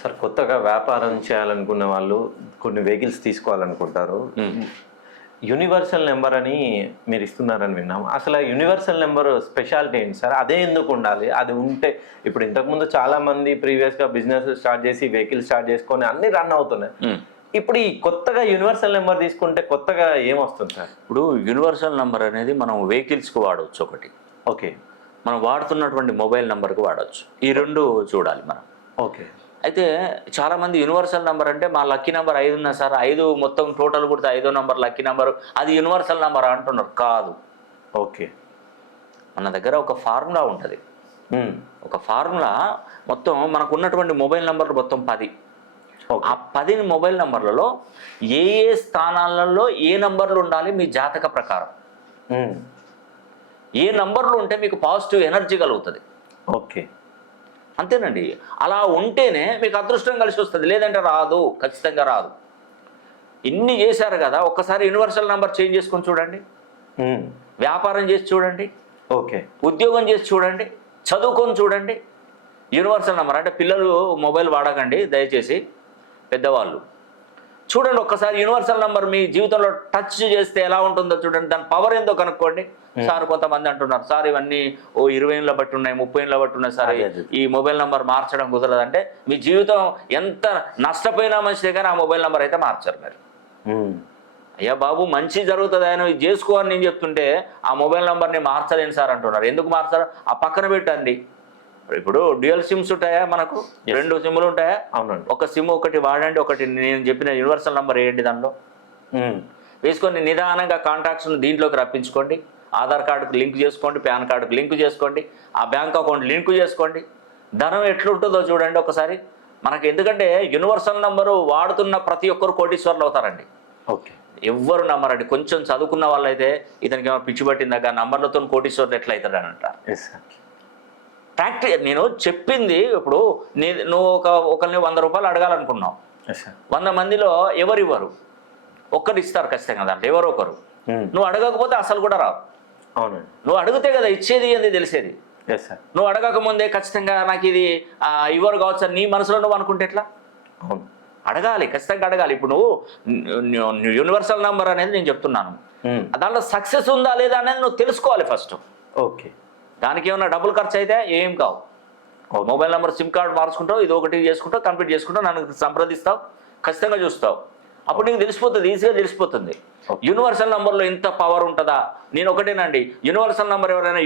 Sir కొత్తగా వ్యాపారం చేయాలనుకున్న వాళ్ళు కొన్ని వెహికల్స్ తీసుకోవాలనుకుంటారు. యూనివర్సల్ నెంబర్ అని మీరు ఇస్తున్నారని విన్నాం. అసలు యూనివర్సల్ నెంబర్ స్పెషాలిటీ ఏంటి సార్? అదే ఎందుకు ఉండాలి? అది ఉంటే ఇప్పుడు ఇంతకుముందు చాలామంది ప్రీవియస్గా బిజినెస్ స్టార్ట్ చేసి వెహికల్ స్టార్ట్ చేసుకొని అన్నీ రన్ అవుతున్నాయి. ఇప్పుడు ఈ కొత్తగా యూనివర్సల్ నెంబర్ తీసుకుంటే కొత్తగా ఏమొస్తుంది సార్? ఇప్పుడు యూనివర్సల్ నెంబర్ అనేది మనం వెహికల్స్కి వాడవచ్చు ఒకటి. ఓకే. మనం వాడుతున్నటువంటి మొబైల్ నెంబర్కి వాడవచ్చు. ఈ రెండు చూడాలి మనం. ఓకే. అయితే చాలామంది యూనివర్సల్ నెంబర్ అంటే మా లక్కీ నెంబర్ 5 ఉన్నా సార్, 5 మొత్తం టోటల్ కుడితే 5వ నెంబర్ లక్కీ నెంబరు, అది యూనివర్సల్ నెంబర్ అంటున్నారు. కాదు. ఓకే. మన దగ్గర ఒక ఫార్ములా ఉంటుంది. ఒక ఫార్ములా మొత్తం మనకు ఉన్నటువంటి మొబైల్ నెంబర్లు మొత్తం 10. ఆ 10 మొబైల్ నెంబర్లలో ఏ ఏ స్థానాలలో ఏ నంబర్లు ఉండాలి మీ జాతక ప్రకారం, ఏ నంబర్లు ఉంటే మీకు పాజిటివ్ ఎనర్జీ కలుగుతుంది. ఓకే. అంతేనండి. అలా ఉంటేనే మీకు అదృష్టం కలిసి వస్తుంది, లేదంటే రాదు, ఖచ్చితంగా రాదు. ఇన్ని చేశారు కదా, ఒక్కసారి యూనివర్సల్ నెంబర్ చేంజ్ చేసుకొని చూడండి. వ్యాపారం చేసి చూడండి. ఓకే. ఉద్యోగం చేసి చూడండి. చదువుకొని చూడండి. యూనివర్సల్ నెంబర్ అంటే పిల్లలు మొబైల్ వాడకండి దయచేసి, పెద్దవాళ్ళు చూడండి. ఒక్కసారి యూనివర్సల్ నెంబర్ మీ జీవితంలో టచ్ చేస్తే ఎలా ఉంటుందో చూడండి. దాని పవర్ ఏందో కనుక్కోండి. సార్ కొంతమంది అంటున్నారు, సార్ ఇవన్నీ 20 ఏళ్ళ బట్టి ఉన్నాయి, 30 ఏళ్ళ బట్టి ఉన్నాయి సార్, ఈ మొబైల్ నెంబర్ మార్చడం కుదరదు. అంటే మీ జీవితం ఎంత నష్టపోయినా మంచిదే, కానీ ఆ మొబైల్ నెంబర్ అయితే మార్చారు మీరు. అయ్యా బాబు, మంచి జరుగుతుంది ఆయన ఇది చేసుకో అని నేను చెప్తుంటే ఆ మొబైల్ నెంబర్ని మార్చలేను సార్ అంటున్నారు. ఎందుకు మార్చారు? ఆ పక్కన పెట్టండి. ఇప్పుడు డ్యూయల్ సిమ్స్ ఉంటాయా? మనకు 2 సిమ్లు ఉంటాయా? అవునండి. ఒక సిమ్ ఒకటి వాడండి, ఒకటి నేను చెప్పిన యూనివర్సల్ నెంబర్ వేయండి. దానిలో వేసుకొని నిదానంగా కాంటాక్ట్స్ని దీంట్లోకి రప్పించుకోండి. ఆధార్ కార్డుకు లింక్ చేసుకోండి, పాన్ కార్డుకు లింక్ చేసుకోండి, ఆ బ్యాంక్ అకౌంట్ లింక్ చేసుకోండి. ధనం ఎట్లుంటుందో చూడండి ఒకసారి. మనకి ఎందుకంటే యూనివర్సల్ నెంబరు వాడుతున్న ప్రతి ఒక్కరు కోటీశ్వర్లు అవుతారండి. ఓకే. ఎవ్వరు నమ్మరండి. కొంచెం చదువుకున్న వాళ్ళైతే ఇతనికి ఏమో పిచ్చి పట్టిందాక నంబర్లతో కోటీశ్వర్లు ఎట్లా అవుతాడని అంటారు. నేను చెప్పింది ఇప్పుడు నువ్వు ఒకరిని 100 రూపాయలు అడగాలనుకున్నావు. 100 మందిలో ఎవరివ్వరు, ఒక్కరు ఇస్తారు ఖచ్చితంగా. దాంట్లో ఎవరో ఒకరు. నువ్వు అడగకపోతే అసలు కూడా రావు. అవును. నువ్వు అడిగితే కదా ఇచ్చేది ఏంది తెలిసేది. నువ్వు అడగకముందే ఖచ్చితంగా నాకు ఇది ఇవ్వరు కావచ్చు అని నీ మనసులో నువ్వు అనుకుంటే ఎట్లా? అవును. అడగాలి, ఖచ్చితంగా అడగాలి. ఇప్పుడు నువ్వు యూనివర్సల్ నెంబర్ అనేది నేను చెప్తున్నాను, దాంట్లో సక్సెస్ ఉందా లేదా అనేది నువ్వు తెలుసుకోవాలి ఫస్ట్. ఓకే. దానికి ఏమన్నా డబ్బులు ఖర్చు అయితే ఏం కావు. మొబైల్ నెంబర్ సిమ్ కార్డు మార్చుకుంటావు, ఇది ఒకటి చేసుకుంటావు, కంప్లీట్ చేసుకుంటావు, నన్ను సంప్రదిస్తావు, ఖచ్చితంగా చూస్తావు. అప్పుడు నీకు తెలిసిపోతుంది, ఈజీగా తెలిసిపోతుంది యూనివర్సల్ నెంబర్లో ఇంత పవర్ ఉంటుందా. నేను ఒకటేనండి, యూనివర్సల్ నెంబర్ ఎవరైనా